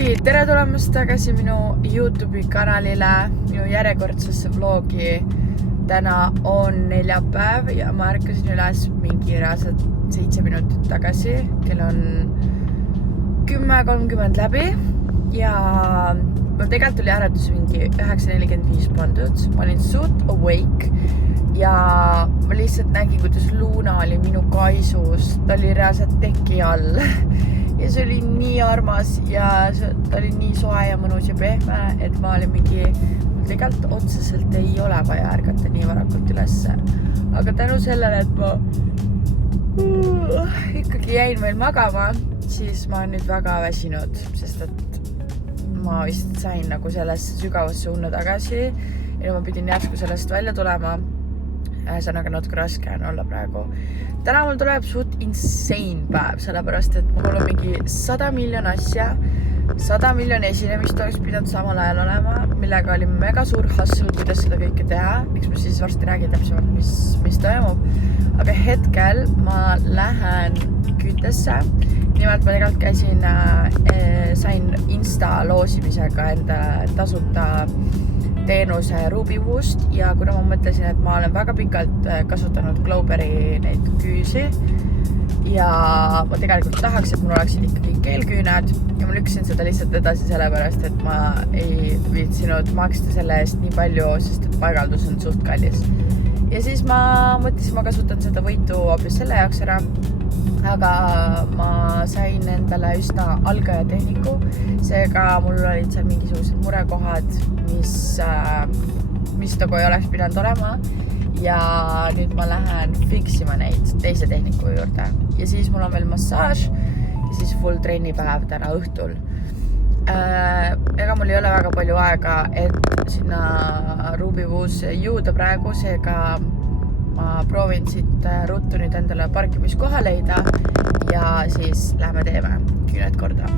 okei, tere tulemast tagasi minu YouTube'i kanalile, minu järjekordsesse vlogi. Täna on neljapäev ja ma ärkasin üles mingi reaalselt 7 minutit tagasi. Kell on 10:30 läbi ja mul tegelikult oli ääretus mingi 9:45 pandud. Ma olin suht awake ja ma lihtsalt nägin, kuidas Luna oli minu kaisus. Ta oli reaalselt teki all. Ja see oli nii armas ja ta oli nii soe ja mõnus ja pehme, et ma olin mingi, mul tegelikult otseselt ei ole vaja ärgata nii varakult ülesse. Aga tänu sellele, et ma ikkagi jäin veel magama, siis ma olen nüüd väga väsinud, sest et ma vist sain nagu sellesse sügavasse unne tagasi ja ma pidin järsku sellest välja tulema. Ühesõnaga natuke raske on olla praegu. Täna mul tuleb suht insane päev, sellepärast et mul on mingi 100 miljon asja, 100 miljon esinemist oleks pidanud samal ajal olema, millega oli mega suur hustle, kuidas seda kõike teha. Eks ma siis varsti räägin täpsemalt, mis toimub. Aga hetkel ma lähen Kütesse. Nimelt ma tegelikult käisin, sain Insta loosimisega enda tasuta teenuse Rubywoos ja kuna ma mõtlesin, et ma olen väga pikalt kasutanud Glowberry neid küüsi ja ma tegelikult tahaks, et mul oleksid ikkagi keelküüned ja ma lükkasin seda lihtsalt edasi sellepärast, et ma ei viitsinud maksta selle eest nii palju, sest et paigaldus on suht kallis. Ja siis ma mõtlesin, ma kasutan seda võitu hoopis selle jaoks ära. Aga ma sain endale üsna algaja tehniku, seega mul olid seal mingisugused murekohad, mis nagu ei oleks pidanud olema ja nüüd ma lähen fiksima neid teise tehniku juurde ja siis mul on veel massaaž ja siis full trennipäev täna õhtul. Ega mul ei ole väga palju aega, et sinna Rubywoos jõuda praegu, seega ma proovin siit ruttu nüüd endale parkimiskoha leida ja siis lähme teeme küüned korda.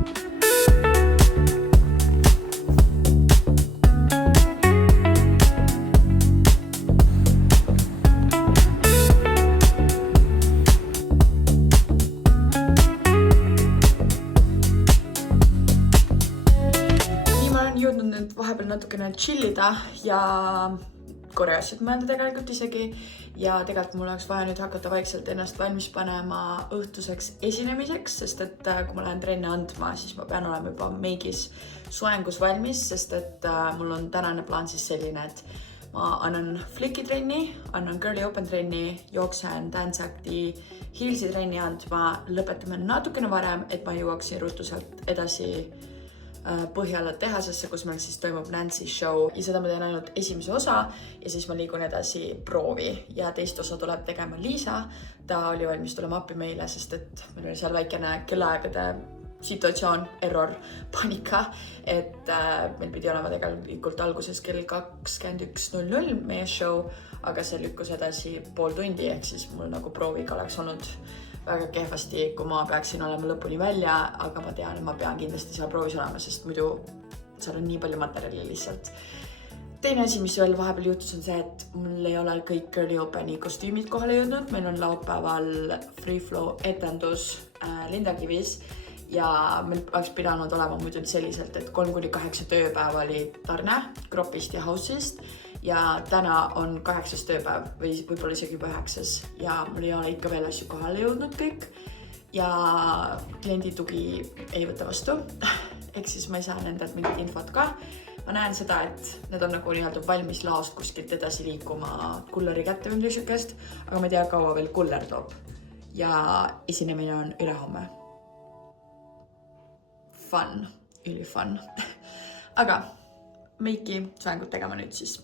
Nii ma olen jõudnud nüüd vahepeal natukene chillida ja korjasid mõelda tegelikult isegi ja tegelikult mul oleks vaja nüüd hakata vaikselt ennast valmis panema õhtuseks esinemiseks, sest et kui ma lähen trenne andma, siis ma pean olema juba meigis soengus valmis, sest et mul on tänane plaan siis selline, et ma annan flicki trenni, annan girly open trenni, jooksen dance acti, heelsi trenni andma, lõpetame natukene varem, et ma jõuaksin ruttu sealt edasi Põhjala tehasesse, kus meil siis toimub Nancy show ja seda ma teen ainult esimese osa ja siis ma liigun edasi proovi ja teist osa tuleb tegema Liisa. Ta oli valmis tulema appi meile, sest et meil oli seal väikene kellaaegade situatsioon, error, panika, et meil pidi olema tegelikult alguses kell 21:00 meie show, aga see lükkus edasi pool tundi, ehk siis mul nagu prooviga oleks olnud väga kehvasti, kui ma peaksin olema lõpuni välja, aga ma tean, et ma pean kindlasti seal proovis olema, sest muidu seal on nii palju materjali lihtsalt. Teine asi, mis veel vahepeal juhtus, on see, et mul ei ole kõik Girly Openi kostüümid kohale jõudnud. Meil on laupäeval Free Flow etendus Lindakivis ja meil oleks pidanud olema muidu selliselt, et 3-8 tööpäeva oli tarne Kropist ja House'ist ja täna on 8. tööpäev või võib-olla isegi juba 9. ja mul ei ole ikka veel asju kohale jõudnud kõik ja kliendi tugi ei võta vastu. Ehk siis ma ei saa nendelt mingit infot ka. Ma näen seda, et need on nagu nii-öelda valmis laost kuskilt edasi liikuma kulleri kätte või sükest, aga ma ei tea, kaua veel kuller toob. Ja esinemine on ülehomme. Fun, üli fun. Aga meiki soengut tegema nüüd siis.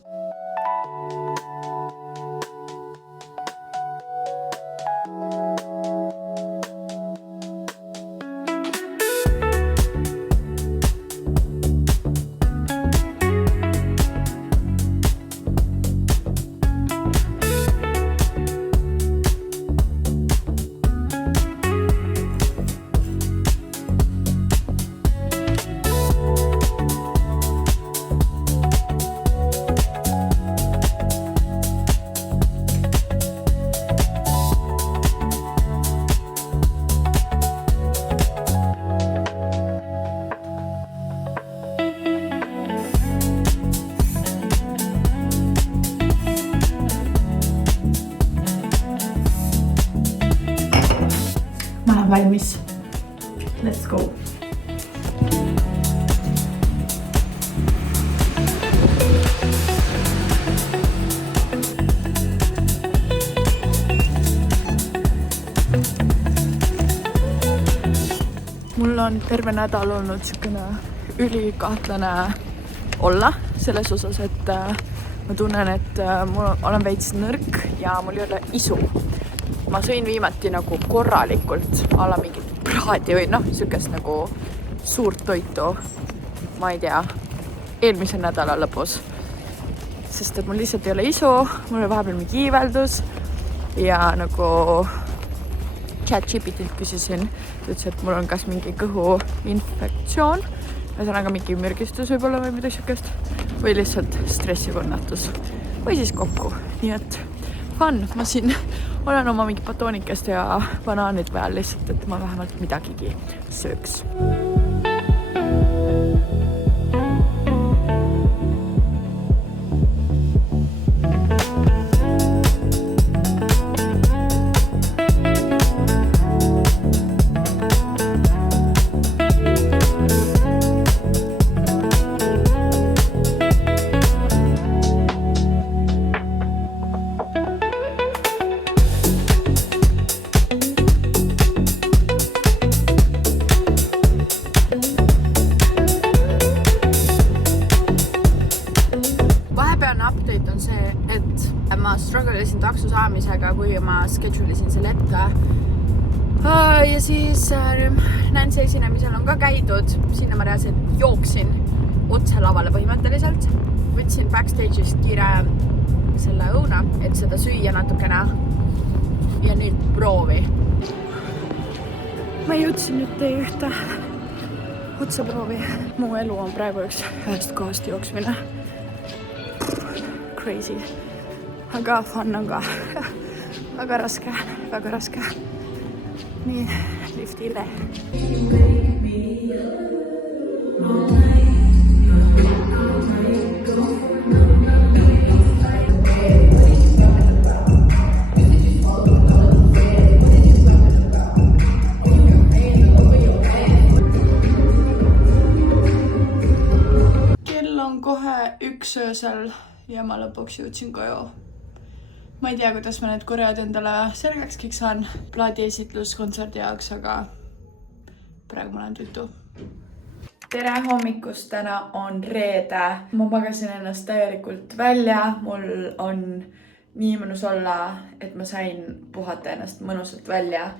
valmis. Let's go! Mul on terve nädal olnud siukene ülikahtlane olla selles osas, et ma tunnen, et olen veits nõrk ja mul ei ole isu. Ma sõin viimati nagu korralikult alla mingit praadi või siukest nagu suurt toitu, ma ei tea, eelmise nädala lõpus. Sest et mul lihtsalt ei ole isu, mul oli vahepeal mingi iiveldus ja nagu ChatGPT-lt küsisin, ütles, et mul on kas mingi kõhu infektsioon, ühesõnaga mingi mürgistus võib-olla või midagi siukest, või lihtsalt stressikonnatus või siis kokku. Nii et fun, ma siin olen oma mingi batoonikest ja banaanid peal lihtsalt, et ma vähemalt midagigi sööks. Update on see, et ma strugglesin takso saamisega, kui ma schedule isin selle hetke. Ja siis Nancy esinemisel on ka käidud. Sinna ma reaalselt jooksin otse lavale põhimõtteliselt. Võtsin backstage'ist kiire selle õuna, et seda süüa natukene. Ja nüüd proovi. Ma jõudsin nüüd teie ühte otseproovi. Mu elu on praegu ühest kohast jooksmine. Crazy. Aga fun on ka. Väga raske. Nii, liftile. Kell on kohe 1 öösel. Ja ma lõpuks jõudsin koju. Ma ei tea, kuidas ma need koread endale selgeks kõik saan plaadi esitlus kontserdi jaoks, aga praegu ma olen tütu. Tere hommikust, täna on reede. Ma magasin ennast täielikult välja. Mul on nii mõnus olla, et ma sain puhata ennast mõnusalt välja.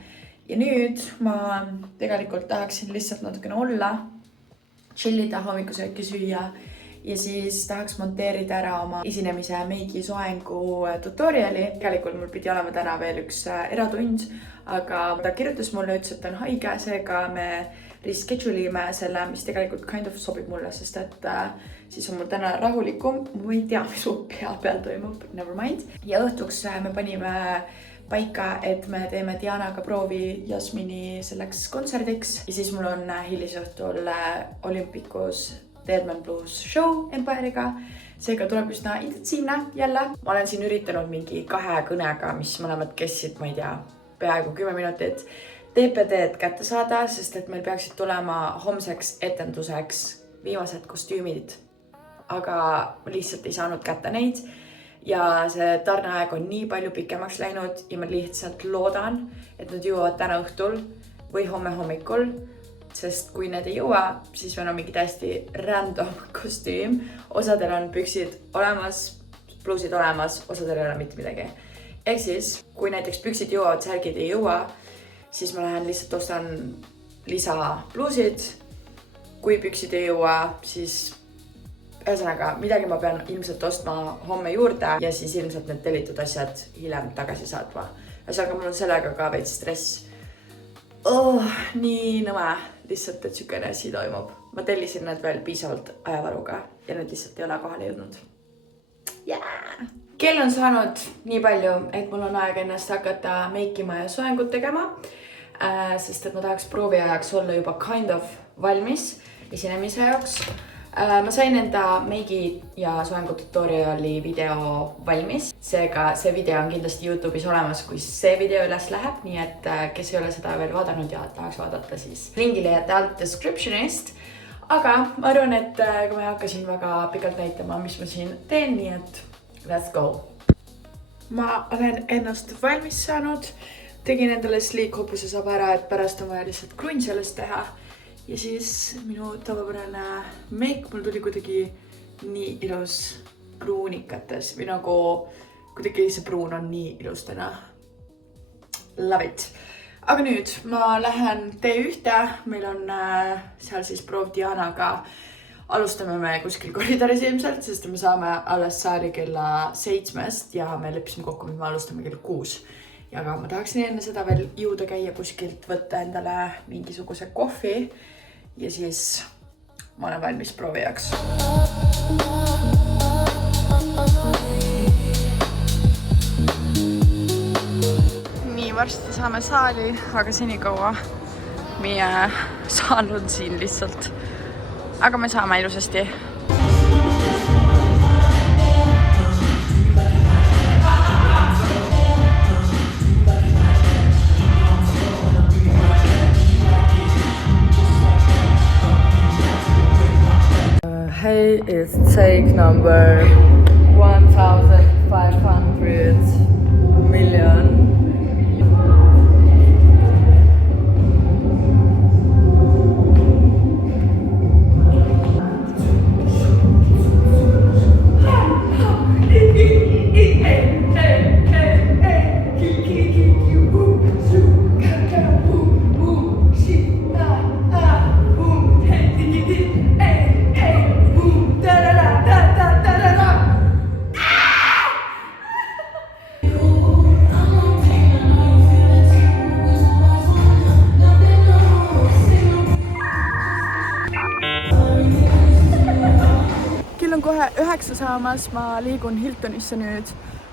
Ja nüüd ma tegelikult tahaksin lihtsalt natukene olla, chillida, hommikusööki süüa. Ja siis tahaks monteerida ära oma esinemise meigi soengu tutoriali. Tegelikult mul pidi olema täna veel üks eratund, aga ta kirjutas mulle, ütles, et ta on haige, seega me reschedule'ime selle, mis tegelikult kind of sobib mulle, sest et siis on mul täna rahulikum. Ma ei tea, mis mu pea peal toimub, never mind. Ja õhtuks me panime paika, et me teeme Dianaga proovi Jasmini selleks kontserdiks. Ja siis mul on hilisõhtul Olympikus Deadman Blues show Empire'iga. Seega tuleb üsna intensiivne jälle. Ma olen siin üritanud mingi 2 kõnega, mis mõlemad kestsid, ma ei tea, peaaegu 10 minutit. DPD-d kätte saada, sest et meil peaksid tulema homseks etenduseks viimased kostüümid. Aga lihtsalt ei saanud kätte neid. Ja see tarneaeg on nii palju pikemaks läinud ja ma lihtsalt loodan, et nad jõuavad täna õhtul või homme hommikul. Sest kui need ei jõua, siis meil on mingi täiesti random kostüüm. Osadel on püksid olemas, bluusid olemas, osadel ei ole mitte midagi. Ehk siis, kui näiteks püksid jõuavad, särgid ei jõua, siis ma lähen lihtsalt ostan lisa bluusid. Kui püksid ei jõua, siis ühesõnaga midagi ma pean ilmselt ostma homme juurde ja siis ilmselt need tellitud asjad hiljem tagasi saatma. Ühesõnaga mul on sellega ka veits stress. Nii nõme. Lihtsalt, et sükene asi toimub. Ma tellisin need veel piisavalt ajavaruga ja need lihtsalt ei ole kohale jõudnud. Kell on saanud nii palju, et mul on aeg ennast hakata meikima ja soengut tegema, sest et ma tahaks proovi ajaks olla juba kind of valmis esinemise jaoks. Ma sain enda meigi ja soengu tutoriali video valmis, seega see video on kindlasti YouTube'is olemas, kui see video üles läheb, nii et kes ei ole seda veel vaadanud ja tahaks vaadata, siis lingi leiate alt descriptionist. Aga ma arvan, et kui ma ei hakka siin väga pikalt näitama, mis ma siin teen, nii et let's go! Ma olen ennast valmis saanud, tegin endale sliik-hopuse saba ära, et pärast on vaja lihtsalt krunn sellest teha. Ja siis minu tavapärane meik mul tuli kuidagi nii ilus pruunikates või nagu kuidagi see pruun on nii ilus täna. Love it! Aga nüüd ma lähen T1, meil on seal siis proov Dianaga. Alustame me kuskil koridoris ilmselt, sest me saame alles saali kella 7 ja me leppisime kokku, et me alustame kell 6. Ja aga ma tahaksin enne seda veel jõuda käia kuskilt, võtta endale mingisuguse kohvi. Ja siis ma olen valmis proovijaks. Nii, varsti saame saali, aga senikaua meie saal on siin lihtsalt. Aga me saame ilusasti. Hey, it's take number 1,500 million. Kohe 9 saamas, ma liigun Hiltonisse nüüd.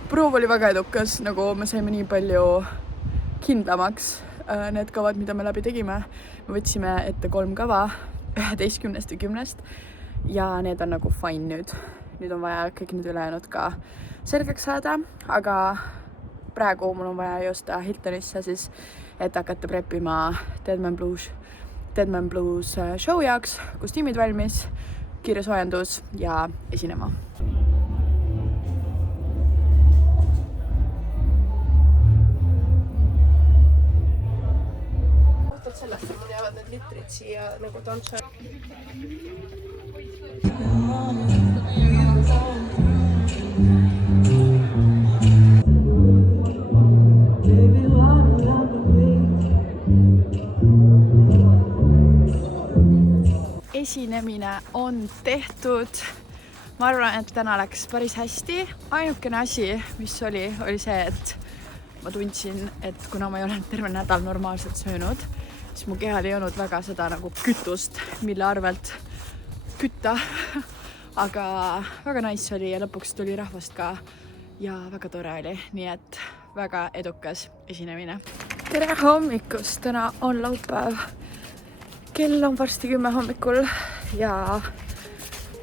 Proov oli väga edukas, nagu me saime nii palju kindlamaks need kavad, mida me läbi tegime. Me võtsime ette 3 kava 11 ja 10 ja need on nagu fine nüüd. Nüüd on vaja kõik need ülejäänud ka selgeks saada, aga praegu mul on vaja joosta Hiltonisse siis, et hakata preppima Dead Man Blues show jaoks, kostiimid valmis, kiire soojendus ja esinema. Ohtad sellest, et jäävad need litrid siia nagu tantsa. Esinemine on tehtud. Ma arvan, et täna läks päris hästi. Ainukene asi, mis oli see, et ma tundsin, et kuna ma ei ole terve nädal normaalselt söönud, siis mu kehal ei olnud väga seda nagu kütust, mille arvelt kütta. Aga väga nice oli ja lõpuks tuli rahvast ka ja väga tore oli. Nii et väga edukas esinemine. Tere hommikust! Täna on laupäev. Kell on varsti 10 hommikul ja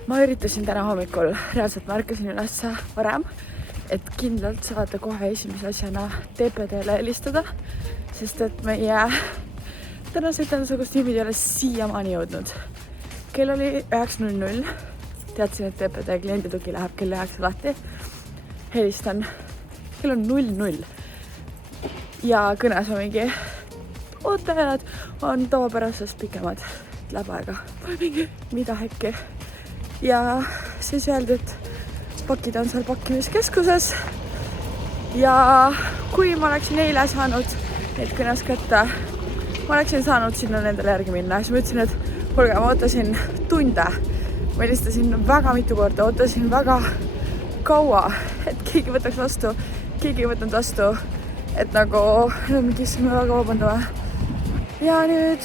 ma üritasin täna hommikul, reaalselt ma ärkasin üles varem, et kindlalt saada kohe esimese asjana TPD-le helistada, sest et meie tänase etenduse kostiimid ei ole siiamaani jõudnud. Kell oli 9.00, teadsin, et TPD klienditugi läheb kell 9 lahti. Helistan, kell on 00 ja kõnes on mingi ootajad on tavapärasest pikemad, läheb aega. Mida hekki. Ja siis öeldi, et pakid on seal pakkimiskeskuses. Ja kui ma oleksin eile saanud neid kõnes kätte, ma oleksin saanud sinna nendele järgi minna. Siis ma ütlesin, et kuulge, ma ootasin tunde. Ma helistasin väga mitu korda, ootasin väga kaua, et keegi võtaks vastu. Keegi ei võtnud vastu, et nagu mingis me väga vabandame. Ja nüüd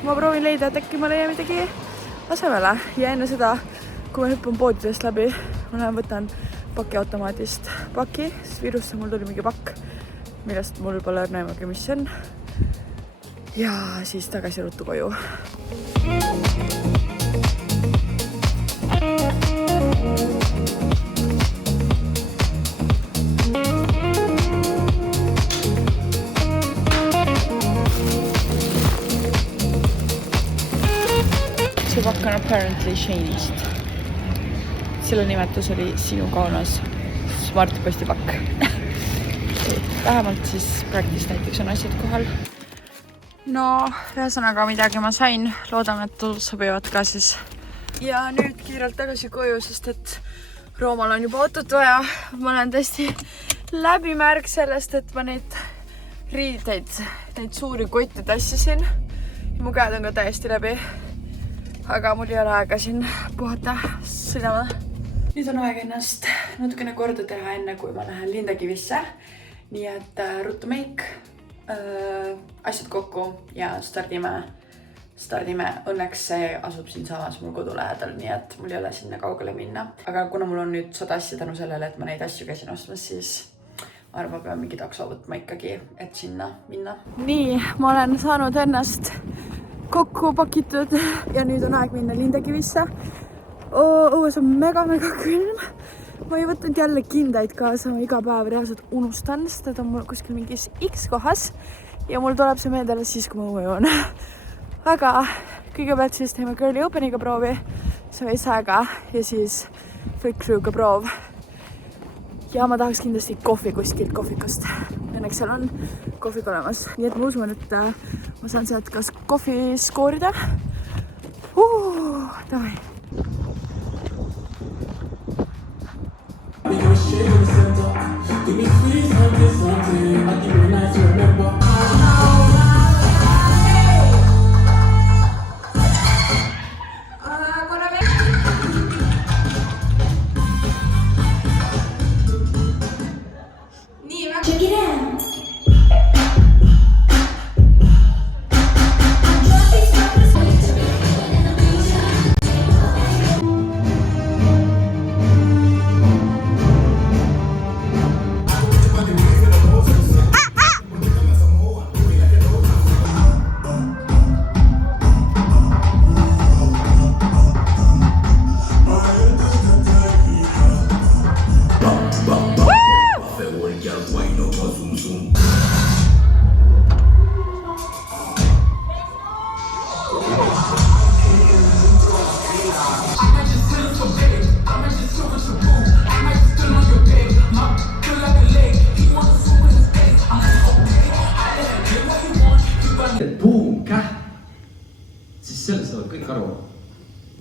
ma proovin leida, et äkki ma leian midagi asemele. Ja enne seda, kui ma hüppan poodidest läbi, ma võtan pakiautomaadist paki, siis virusse mul tuli mingi pakk, millest mul pole õrnemagi, mis see on. Ja siis tagasi ruttu koju. apparently changed. Selle nimetus oli sinu kaunas Smart postipakk. Vähemalt siis practice näiteks on asjad kohal. No, ühesõnaga midagi ma sain. Loodame, et sobivad ka siis. Ja nüüd kiirelt tagasi koju, sest et Roomal on juba autot vaja. Ma olen tõesti läbimärg sellest, et ma neid riideid, neid suuri kotte tassisin. Ja mu käed on ka täiesti läbi. Aga mul ei ole aega siin puhata sõidama. Nüüd on aeg ennast natukene korda teha enne, kui ma lähen Lindekivisse. Nii et ruttu meik, asjad kokku ja stardime. Õnneks see asub siin samas mul kodu lähedal, nii et mul ei ole sinna kaugele minna. Aga kuna mul on nüüd 100 asja tänu sellele, et ma neid asju käisin ostmas, siis ma arvan, pean mingi takso võtma ikkagi, et sinna minna. Nii, ma olen saanud ennast kokku pakitud ja nüüd on aeg minna Lindekivisse. Õues on mega külm. Ma ei võtnud jälle kindaid kaasa, ma iga päev reaalselt unustan, sest et on mul kuskil mingis X kohas ja mul tuleb see meelde alles siis, kui ma õue joon. Aga kõigepealt siis teeme Girly Openiga proovi, see veits aega ja siis Freak Crew'ga proov. Ja ma tahaks kindlasti kohvi kuskilt kohvikust. Õnneks seal on kohvik olemas. Nii et ma usun, et ma saan sealt kas kohvi skoorida. Davai.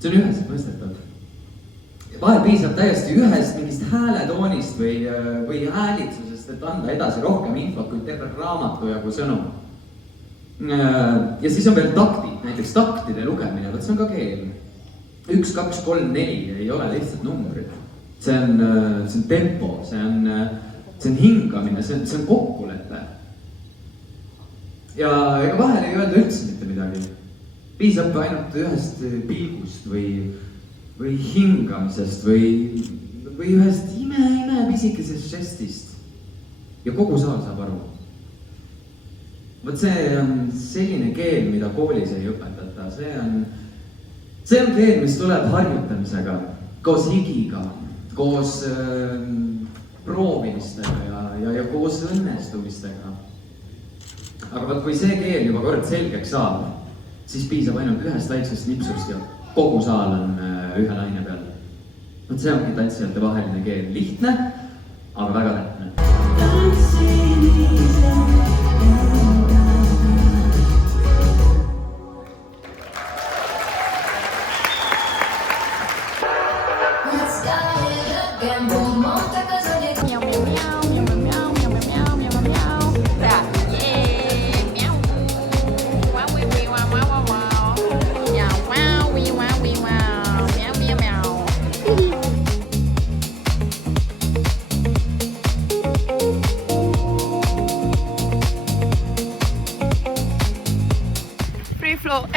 See on üheselt mõistetav. Vahel piisab täiesti ühest mingist hääletoonist või häälitsusest, et anda edasi rohkem infot kui terve raamatu jagu sõnu. Ja siis on veel taktid, näiteks taktide lugemine, võt see on ka keel. 1, 2, 3, 4 ei ole lihtsalt numbrid. See on tempo, see on hingamine, see on kokkulepe. Ja vahel ei öelda üldse mitte midagi. Piisab ainult ühest pilgust või hingamisest või ühest ime pisikesest žestist. Ja kogu saal saab aru. Võt see on selline keel, mida koolis ei õpetata. See on keel, mis tuleb harjutamisega, koos higiga, koos proovimistega ja koos õnnestumistega. Aga kui see keel juba kord selgeks saab, siis piisab ainult ühest väiksest nipsust ja kogu saal on ühe laine peal. Võt see ongi tantsijate vaheline keel. Lihtne, aga väga täpne.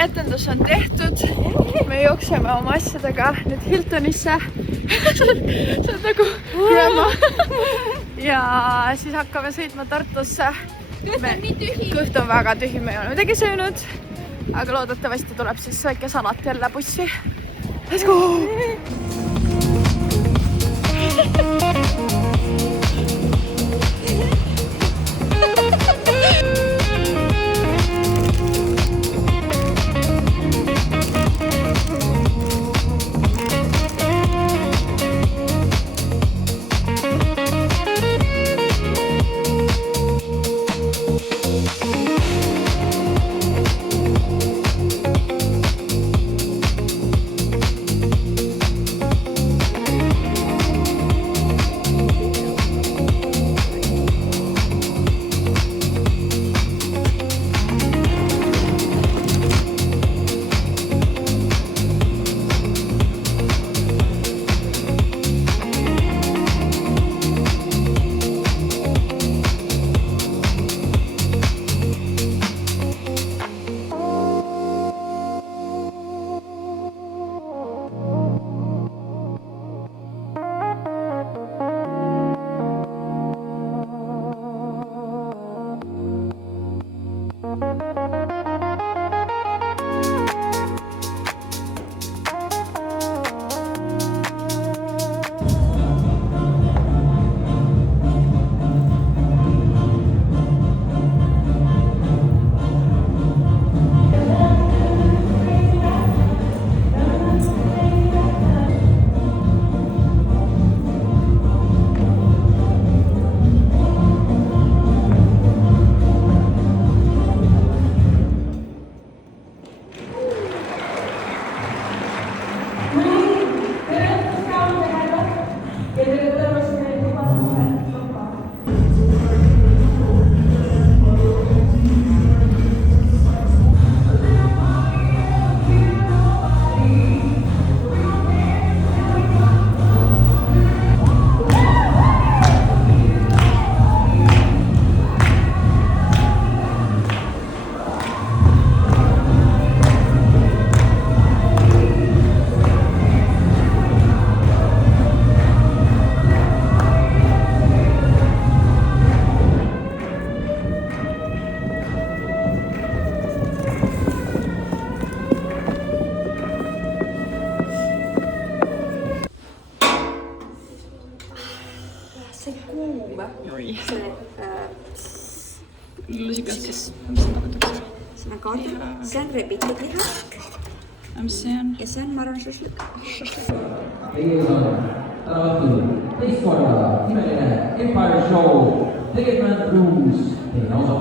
Etendus on tehtud, me jookseme oma asjadega nüüd Hiltonisse. See on nagu grandma. Ja siis hakkame sõitma Tartusse. Kõht on väga tühi, me ei ole midagi söönud, aga loodetavasti tuleb siis väike salat jälle bussi. Let's go! see kuum, see lusikas. see on kaardil, see on rebitud liha. Mis see on? Ja see on marronšašlik. Teie ees on täna õhtul teist korda nimeline Empire Show Tegevman Blues teine osa.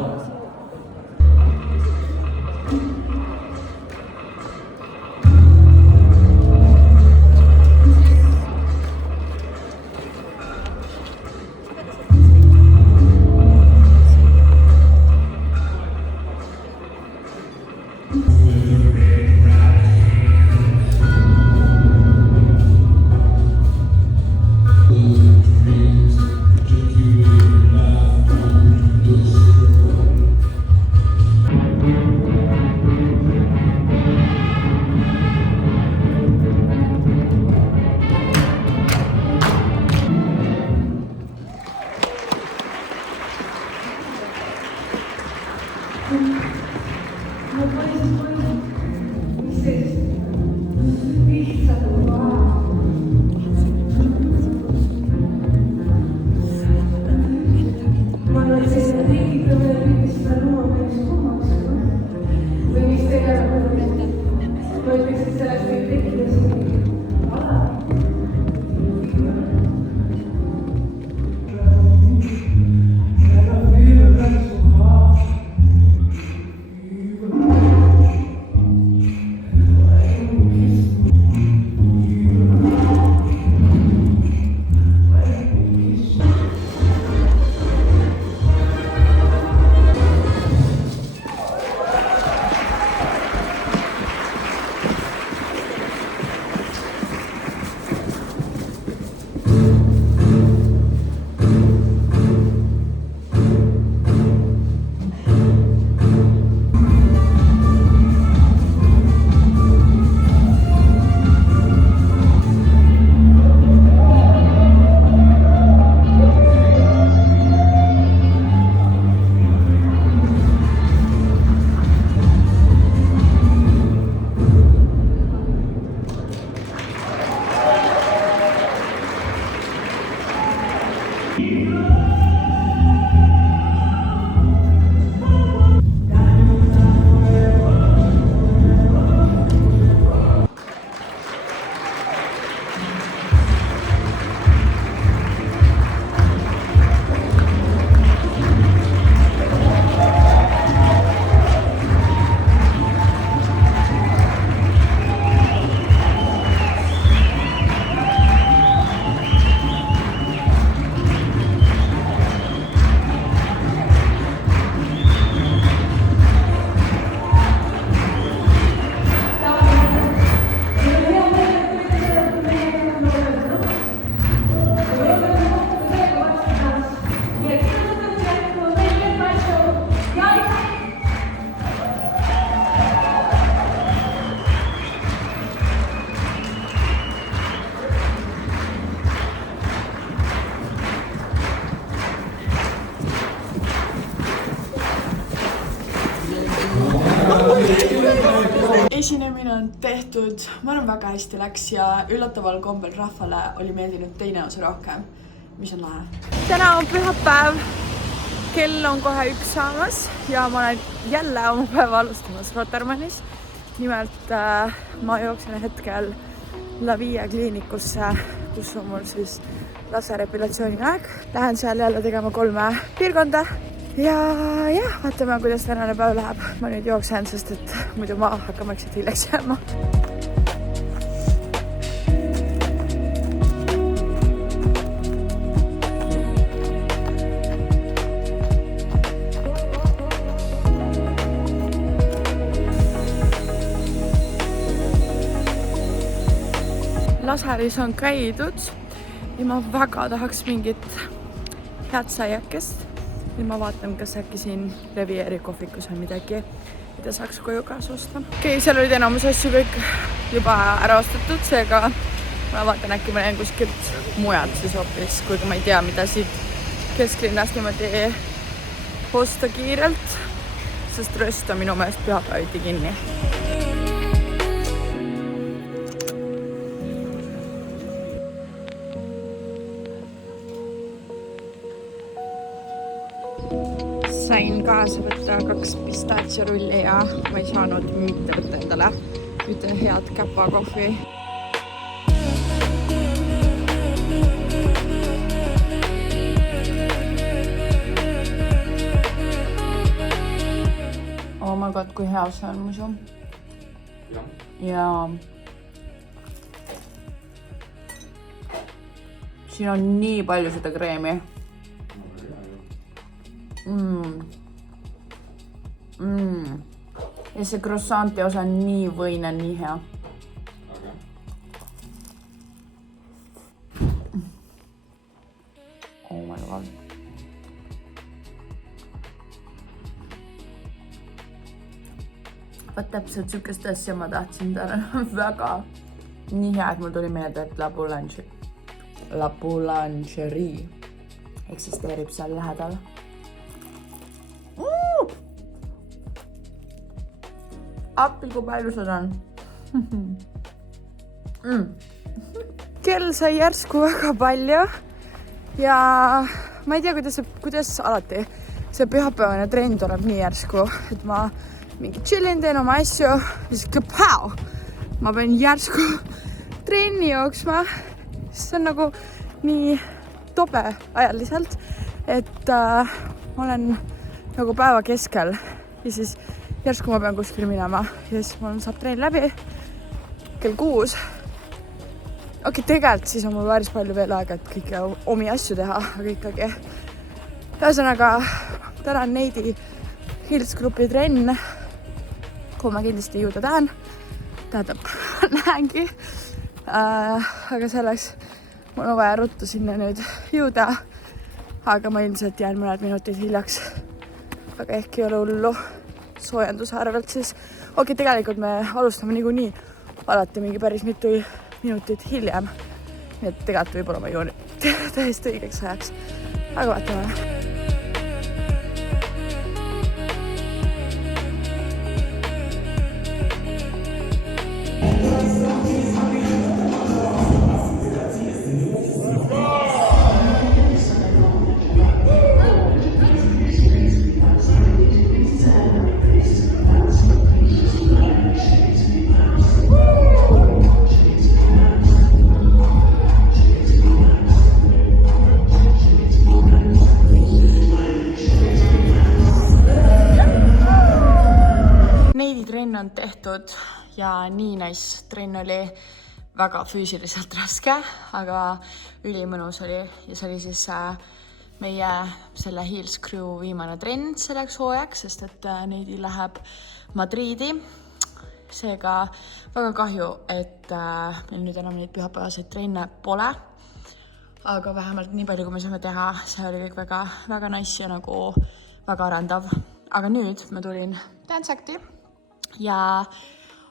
Esinemine on tehtud, ma arvan väga hästi läks ja üllataval kombel rahvale oli meeldinud teine osa rohkem, mis on lahe. Täna on pühapäev, kell on kohe 1 saamas ja ma olen jälle oma päeva alustamas Rotermannis. Nimelt ma jooksen hetkel La Via kliinikusse, kus on mul siis laserepilatsiooni aeg. Lähen seal jälle tegema 3 piirkonda. Ja vaatame, kuidas tänane päev läheb. Ma nüüd jooksen, sest et muidu ma hakkam vaikselt hiljaks jääma. Laseris on käidud ja ma väga tahaks mingit head saiakest. Nüüd ma vaatan, kas äkki siin Revieri kohvikus on midagi, mida saaks koju kaasa osta. Okei, seal olid enamus asju kõik juba ära ostetud, seega ma vaatan äkki ma lähen kuskilt mujalt siis hoopis, kuigi ma ei tea, mida siit kesklinnast niimoodi osta kiirelt, sest röst on minu meelest pühapäeviti kinni. Sain kaasa võtta 2 pistaatsiorulli ja ma ei saanud mitte võtta endale ühte head käpakohvi. Oh my god, kui hea see on muidu. Ja siin on nii palju seda kreemi. Ja see croissanti osa on nii võine, nii hea. Oh my god. Vaat täpselt sükest asja ma tahtsin täna väga. Nii hea, et mul tuli meelde, et La Boulangerie eksisteerib seal lähedal. Appi, kui palju seda on. Kell sai järsku väga palju ja ma ei tea, kuidas alati see pühapäevane trend tuleb nii järsku, et ma mingi chillin, teen oma asju, lihtsalt kapau! Ma pean järsku trenni jooksma. See on nagu nii tobe ajaliselt, et ma olen nagu päeva keskel ja siis järsku ma pean kuskil minema ja siis mul saab trenn läbi kell 6. Okei, tegelikult siis on mul päris palju veel aega, et kõike omi asju teha, aga ikkagi. Ühesõnaga, täna on Neidi Hills Grupi trenn, kuhu ma kindlasti jõuda tahan. Tähendab, näengi. Aga selleks mul on vaja ruttu sinna nüüd jõuda. Aga ma ilmselt jään mõned minutid hiljaks. Aga ehk ei ole hullu soojenduse arvelt siis. Okei, tegelikult me alustame niikuinii alati mingi päris mitu minutit hiljem. Nii et tegelikult võib-olla ma jõuan täiesti õigeks ajaks. Aga vaatame. Trenn on tehtud ja nii nice. Trenn oli väga füüsiliselt raske, aga ülimõnus oli ja see oli siis meie selle Hills Crew viimane trenn selleks hooajaks, sest et Neidi läheb Madriidi. Seega väga kahju, et meil nüüd enam neid pühapäevaseid trenne pole, aga vähemalt nii palju, kui me saame teha, see oli kõik väga, väga nice ja nagu väga arendav. Aga nüüd ma tulin Danceacti ja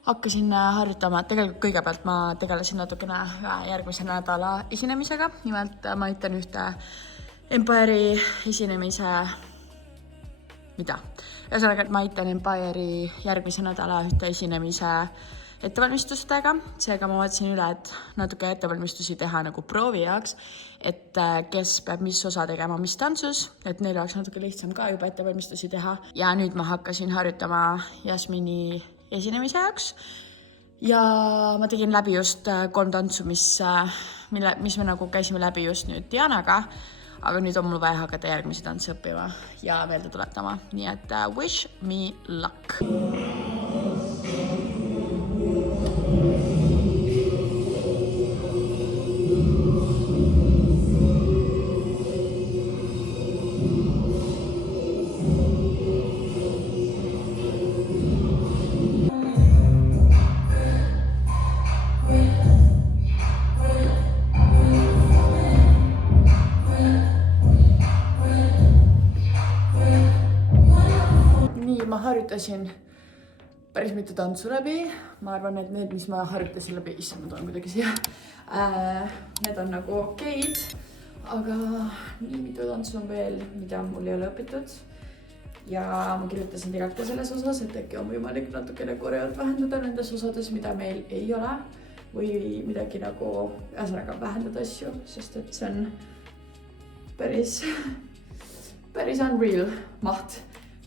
hakkasin harjutama. Tegelikult kõigepealt ma tegelesin natukene järgmise nädala esinemisega. Nimelt ma aitan ühte Empire'i esinemise... Mida? Ühesõnaga, et ma aitan Empire'i järgmise nädala ühte esinemise ettevalmistustega. Seega ma vaatasin üle, et natuke ettevalmistusi teha nagu proovi jaoks, et kes peab mis osa tegema, mis tantsus, et neil oleks natuke lihtsam ka juba ettevalmistusi teha. Ja nüüd ma hakkasin harjutama Jasmini esinemise jaoks ja ma tegin läbi just 3 tantsu, mis me nagu käisime läbi just nüüd Dianaga, aga nüüd on mul vaja hakata järgmisi tantse õppima ja meelde tuletama. Nii et wish me luck! Ma harjutasin päris mitu tantsu läbi. Ma arvan, et need, mis ma harjutasin läbi, issand, ma toon kuidagi siia. Need on nagu okeid, aga nii mitu tantsu on veel, mida mul ei ole õpitud. Ja ma kirjutasin tegelikult ka selles osas, et äkki on võimalik natukene korealt vähendada nendes osades, mida meil ei ole. Või midagi nagu ühesõnaga vähendada asju, sest et see on päris päris unreal maht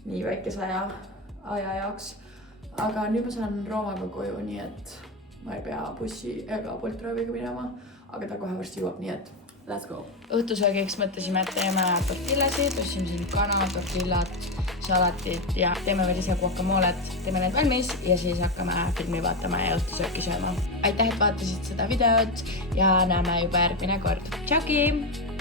nii väikese aja jaoks. Aga nüüd ma saan Roomaga koju, nii et ma ei pea bussi ega Boltraaviga minema, aga ta kohe varsti jõuab, nii et let's go. Õhtusöögiks mõtlesime, et teeme tortillasid, ostsime siin kana, tortillat, salatit ja teeme veel ise guacamolet. Teeme need valmis ja siis hakkame filmi vaatama ja õhtusööki sööma. Aitäh, et vaatasid seda videot ja näeme juba järgmine kord. Tšauki!